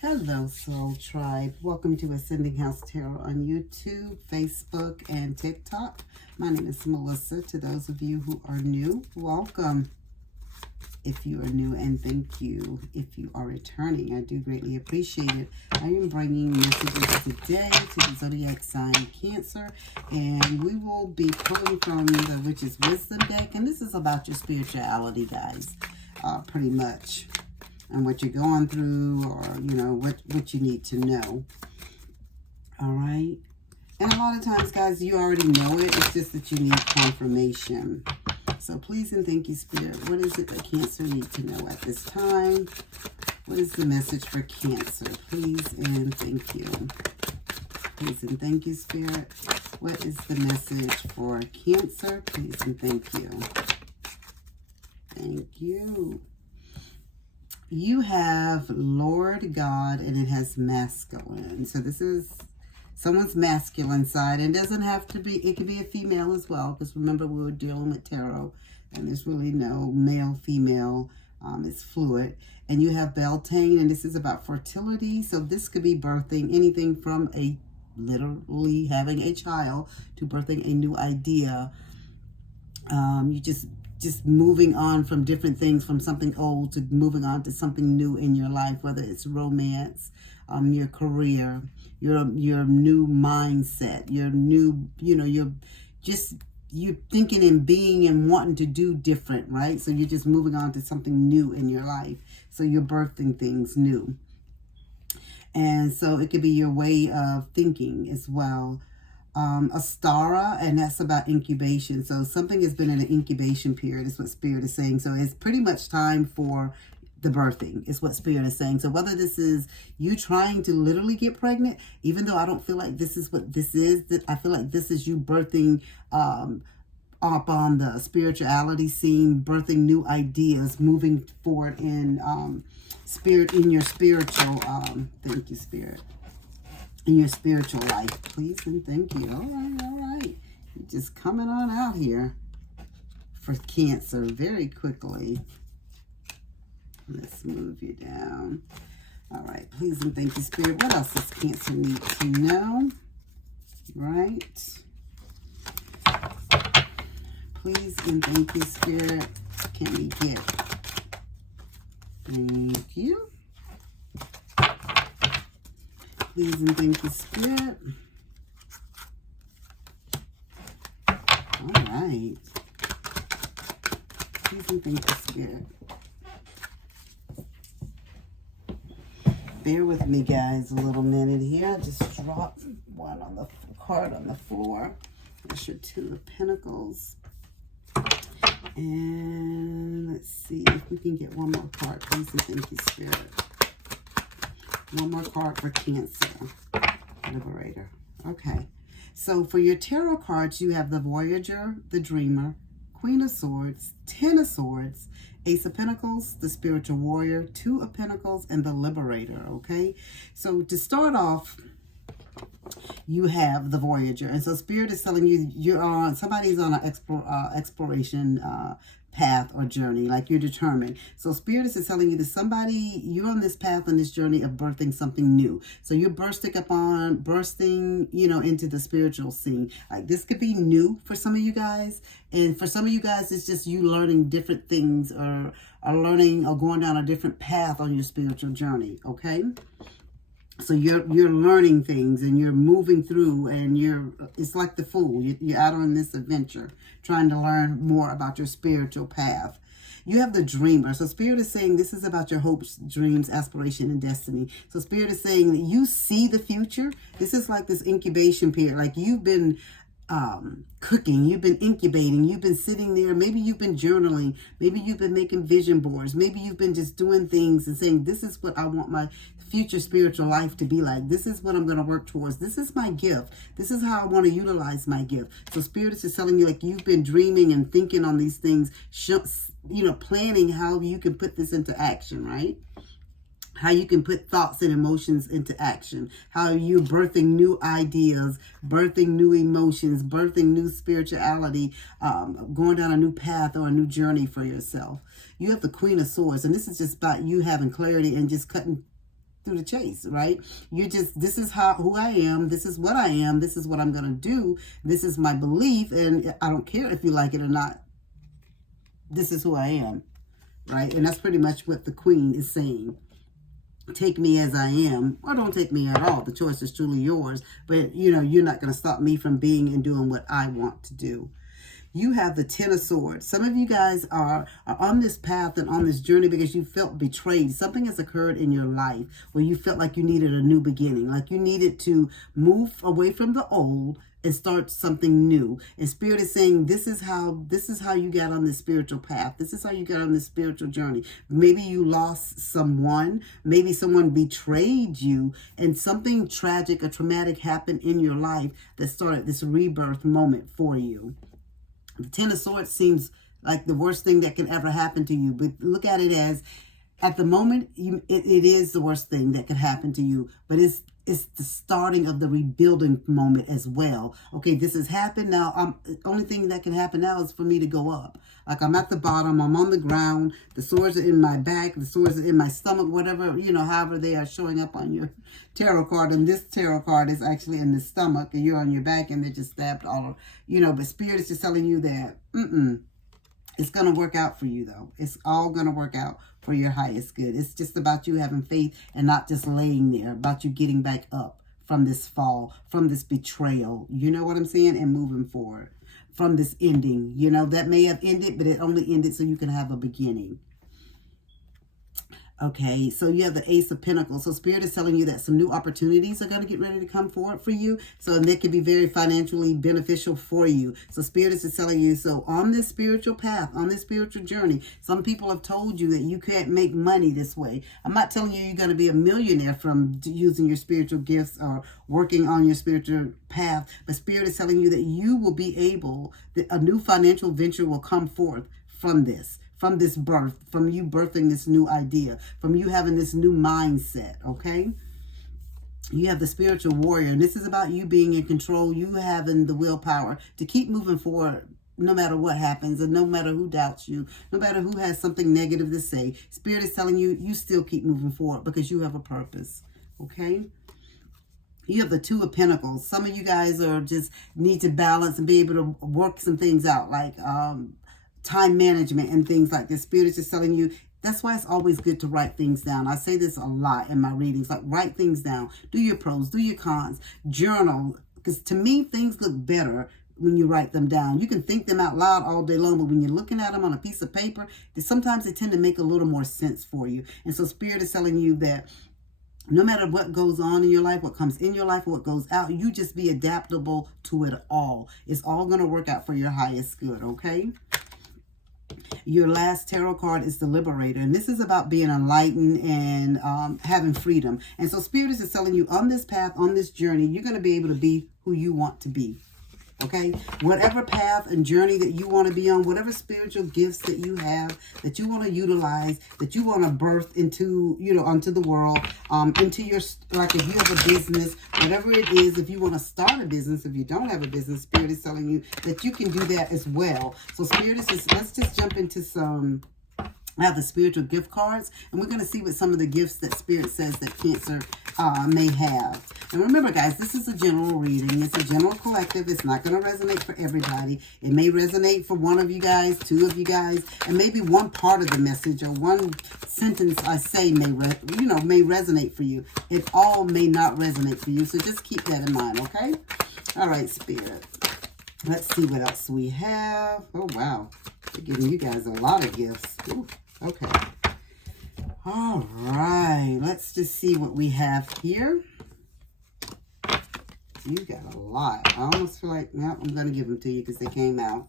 Hello, Soul Tribe. Welcome to Ascending House Tarot on YouTube, Facebook, and TikTok. My name is Melissa. To those of you who are new, welcome. If you are new, and thank you if you are returning. I do greatly appreciate it. I am bringing messages today to the zodiac sign Cancer, and we will be pulling from the Witch's Wisdom deck, and this is about your spirituality, guys, pretty much, and what you're going through, or what you need to know. All right, and a lot of times, guys, you already know it. It's just that you need confirmation. So please and thank you, Spirit. What is it that Cancer needs to know at this time? What is the message for Cancer? Please and thank you. Please and thank you, Spirit. What is the message for Cancer? Please and thank you. Thank you. You have Lord God, and it has masculine. So this is someone's masculine side. It doesn't have to be, it could be a female as well, because remember we were dealing with tarot, and there's really no male, female. It's fluid. And you have Beltane, and this is about fertility. So this could be birthing anything from literally having a child to birthing a new idea. You just moving on from different things, from something old to moving on to something new in your life, whether it's romance, your career, your new mindset, your new, you're thinking and being and wanting to do different, right? So you're just moving on to something new in your life. So you're birthing things new. And so it could be your way of thinking as well. Astara, and that's about incubation. So something has been in an incubation period is what Spirit is saying. So it's pretty much time for the birthing is what Spirit is saying. So whether this is you trying to literally get pregnant, even though I don't feel like this is what this is, I feel like this is you birthing up on the spirituality scene, birthing new ideas, moving forward in Spirit, in your spiritual, thank you, Spirit, in your spiritual life. Please and thank you. All right. You're just coming on out here for Cancer very quickly. Let's move you down. All right. Please and thank you, Spirit. What else does Cancer need to know? Right. Please and thank you, Spirit. Can we get? Thank you. Please and thank you, Spirit. All right. Please and thank you, Spirit. Bear with me, guys, a little minute here. I just dropped one on the card on the floor. That's your Two of Pentacles. And let's see if we can get one more card. Please and thank you, Spirit. One more card for Cancer. Liberator. Okay. So for your tarot cards, you have the Voyager, the Dreamer, Queen of Swords, Ten of Swords, Ace of Pentacles, the Spiritual Warrior, Two of Pentacles, and the Liberator. Okay. So to start off, you have the Voyager. And so Spirit is telling you somebody's on an exploration path or journey, like you're determined. So Spirit is telling you that you're on this path, on this journey of birthing something new. So you're bursting into the spiritual scene. Like this could be new for some of you guys. And for some of you guys, it's just you learning different things, or learning or going down a different path on your spiritual journey. Okay. So you're learning things, and you're moving through, and it's like the Fool. You're out on this adventure trying to learn more about your spiritual path. You have the Dreamer. So Spirit is saying this is about your hopes, dreams, aspiration, and destiny. So Spirit is saying that you see the future. This is like this incubation period. Like you've been cooking, you've been incubating, you've been sitting there, maybe you've been journaling, maybe you've been making vision boards, maybe you've been just doing things and saying, this is what I want my future spiritual life to be like. This is what I'm going to work towards. This is my gift. This is how I want to utilize my gift. So Spirit is just telling you, like, you've been dreaming and thinking on these things, planning how you can put this into action, right? How you can put thoughts and emotions into action, how you're birthing new ideas, birthing new emotions, birthing new spirituality, going down a new path or a new journey for yourself. You have the Queen of Swords, and this is just about you having clarity and just cutting through the chase, right? You're just, this is who I am. This is what I am. This is what I'm going to do. This is my belief. And I don't care if you like it or not. This is who I am, right? And that's pretty much what the Queen is saying. Take me as I am, or don't take me at all. The choice is truly yours. But, you know, you're not going to stop me from being and doing what I want to do. You have the Ten of Swords. Some of you guys are on this path and on this journey because you felt betrayed. Something has occurred in your life where you felt like you needed a new beginning, like you needed to move away from the old and start something new. And Spirit is saying, this is how you got on this spiritual path. This is how you got on this spiritual journey. Maybe you lost someone. Maybe someone betrayed you and something tragic or traumatic happened in your life that started this rebirth moment for you. The Ten of Swords seems like the worst thing that can ever happen to you. But look at it as, at the moment, it is the worst thing that could happen to you. But it's the starting of the rebuilding moment as well. Okay, this has happened now. The only thing that can happen now is for me to go up. Like I'm at the bottom. I'm on the ground. The swords are in my back. The swords are in my stomach. Whatever, you know, however they are showing up on your tarot card. And this tarot card is actually in the stomach. And you're on your back and they're just stabbed all over. You know, but Spirit is just telling you that, it's going to work out for you, though. It's all going to work out for your highest good. It's just about you having faith and not just laying there, about you getting back up from this fall, from this betrayal. You know what I'm saying? And moving forward from this ending. You know, that may have ended, but it only ended so you can have a beginning. Okay, so you have the Ace of Pentacles. So Spirit is telling you that some new opportunities are going to get ready to come forward for you. So they can be very financially beneficial for you. So Spirit is just telling you, so on this spiritual path, on this spiritual journey, some people have told you that you can't make money this way. I'm not telling you you're going to be a millionaire from using your spiritual gifts or working on your spiritual path. But Spirit is telling you that you will be able, that a new financial venture will come forth from this. From this birth, from you birthing this new idea, from you having this new mindset, okay? You have the spiritual warrior, and this is about you being in control, you having the willpower to keep moving forward no matter what happens, and no matter who doubts you, no matter who has something negative to say. Spirit is telling you, you still keep moving forward because you have a purpose, okay? You have the Two of Pentacles. Some of you guys are just need to balance and be able to work some things out, like time management and things like this. Spirit is just telling you, that's why it's always good to write things down. I say this a lot in my readings, like write things down. Do your pros, do your cons, journal. Because to me, things look better when you write them down. You can think them out loud all day long, but when you're looking at them on a piece of paper, sometimes they tend to make a little more sense for you. And so Spirit is telling you that no matter what goes on in your life, what comes in your life, what goes out, you just be adaptable to it all. It's all going to work out for your highest good, okay? Your last tarot card is the Liberator. And this is about being enlightened and having freedom. And so Spirit is just telling you, on this path, on this journey, you're going to be able to be who you want to be. Okay? Whatever path and journey that you want to be on, whatever spiritual gifts that you have, that you want to utilize, that you want to birth into, you know, onto the world, into your, like if you have a business, whatever it is, if you want to start a business, if you don't have a business, Spirit is telling you that you can do that as well. So Spirit is just, let's just jump into some, I have the spiritual gift cards, and we're going to see what some of the gifts that Spirit says that Cancer may have. And remember, guys, this is a general reading. It's a general collective. It's not going to resonate for everybody. It may resonate for one of you guys, two of you guys, and maybe one part of the message or one sentence I say may resonate for you. It all may not resonate for you, so just keep that in mind, okay? All right, Spirit. Let's see what else we have. Oh, wow. They're giving you guys a lot of gifts. Ooh, okay. All right. Let's just see what we have here. You got a lot. I almost feel like, no, I'm going to give them to you because they came out.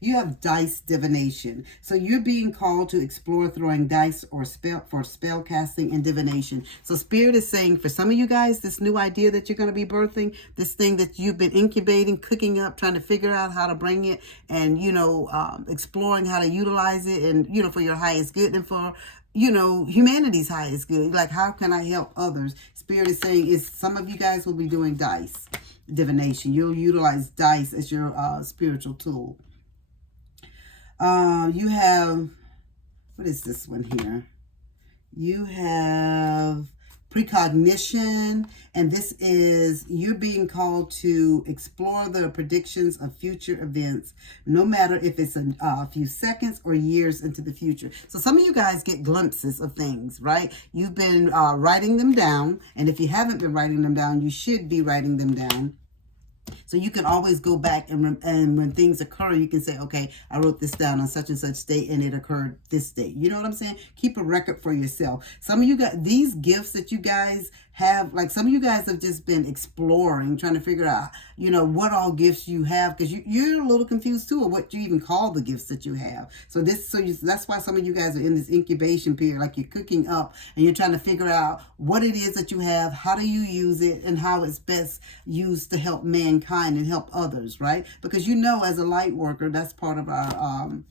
You have dice divination. So you're being called to explore throwing dice or spell casting and divination. So Spirit is saying for some of you guys, this new idea that you're going to be birthing, this thing that you've been incubating, cooking up, trying to figure out how to bring it and, you know, exploring how to utilize it and, you know, for your highest good and for, you know, humanity's highest good. Like, how can I help others? Spirit is saying is some of you guys will be doing dice divination. You'll utilize dice as your spiritual tool. You have, what is this one here? You have precognition, and this is you're being called to explore the predictions of future events, no matter if it's a few seconds or years into the future. So some of you guys get glimpses of things, right? You've been writing them down, and if you haven't been writing them down, you should be writing them down. So you can always go back and when things occur, you can say, okay, I wrote this down on such and such date and it occurred this date. You know what I'm saying? Keep a record for yourself. Some of you got these gifts that you guys have, like some of you guys have just been exploring, trying to figure out, you know, what all gifts you have, because you're a little confused too of what you even call the gifts that you have. So that's why some of you guys are in this incubation period, like you're cooking up and you're trying to figure out what it is that you have, how do you use it, and how it's best used to help mankind and help others, right? Because you know, as a light worker, that's part of our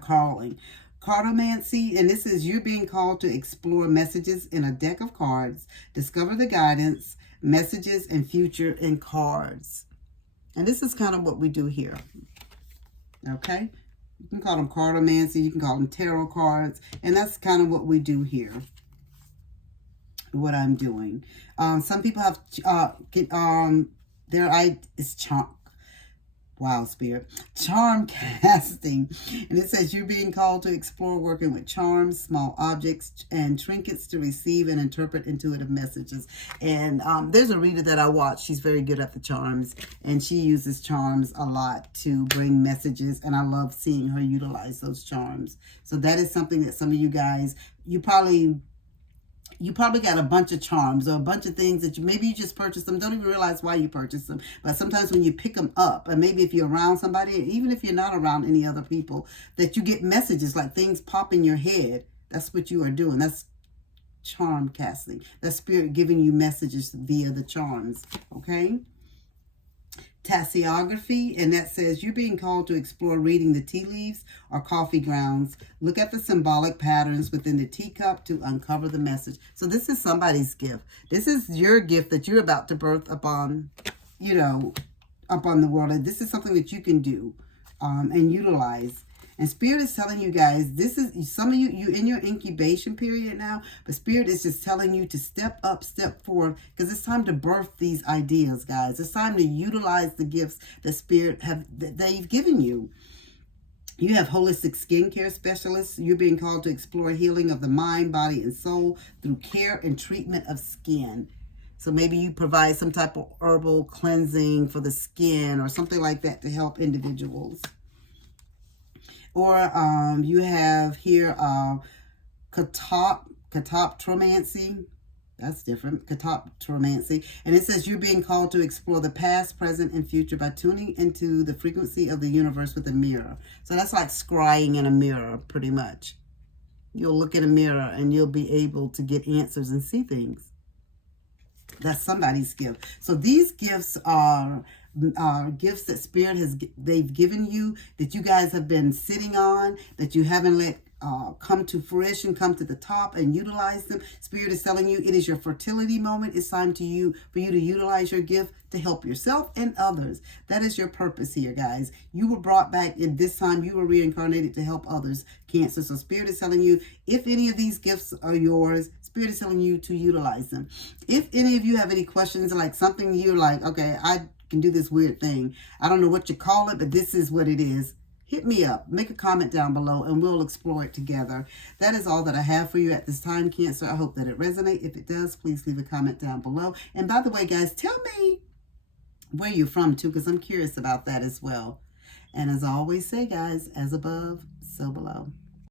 calling. Cartomancy, and this is you're being called to explore messages in a deck of cards, discover the guidance, messages, and future in cards. And this is kind of what we do here. Okay? You can call them cartomancy, you can call them tarot cards, and that's kind of what we do here. What I'm doing. Some people have is charm. Wow, Spirit. Charm casting. And it says you're being called to explore working with charms, small objects, and trinkets to receive and interpret intuitive messages. And there's a reader that I watch. She's very good at the charms. And she uses charms a lot to bring messages. And I love seeing her utilize those charms. So that is something that some of you guys, you probably got a bunch of charms or a bunch of things that maybe you just purchased them, don't even realize why you purchased them. But sometimes when you pick them up, and maybe if you're around somebody, even if you're not around any other people, that you get messages, like things pop in your head. That's what you are doing. That's charm casting. That's Spirit giving you messages via the charms. Okay? Tasseography, and that says you're being called to explore reading the tea leaves or coffee grounds. Look at the symbolic patterns within the teacup to uncover the message. So this is somebody's gift. This is your gift that you're about to birth upon, you know, upon the world. And this is something that you can do and utilize. And Spirit is telling you guys, this is some of you in your incubation period now, but Spirit is just telling you to step up, step forward, because it's time to birth these ideas, guys. It's time to utilize the gifts that Spirit that they've given you. You have holistic skincare specialists. You're being called to explore healing of the mind, body, and soul through care and treatment of skin. So maybe you provide some type of herbal cleansing for the skin or something like that to help individuals. Or you have here catoptromancy. That's different. Catoptromancy. And it says you're being called to explore the past, present, and future by tuning into the frequency of the universe with a mirror. So that's like scrying in a mirror, pretty much. You'll look in a mirror and you'll be able to get answers and see things. That's somebody's gift. So these gifts are gifts that Spirit they've given you, that you guys have been sitting on, that you haven't let come to fruition, come to the top and utilize them. Spirit is telling you it is your fertility moment. It's time for you to utilize your gift to help yourself and others. That is your purpose here, guys. You were brought back in this time. You were reincarnated to help others, Cancer. So Spirit is telling you, if any of these gifts are yours, Spirit is telling you to utilize them. If any of you have any questions, like something you're like, okay, I can do this weird thing. I don't know what you call it, but this is what it is. Hit me up. Make a comment down below and we'll explore it together. That is all that I have for you at this time, Cancer. I hope that it resonates. If it does, please leave a comment down below. And by the way, guys, tell me where you're from too, because I'm curious about that as well. And as I always say, guys, as above, so below.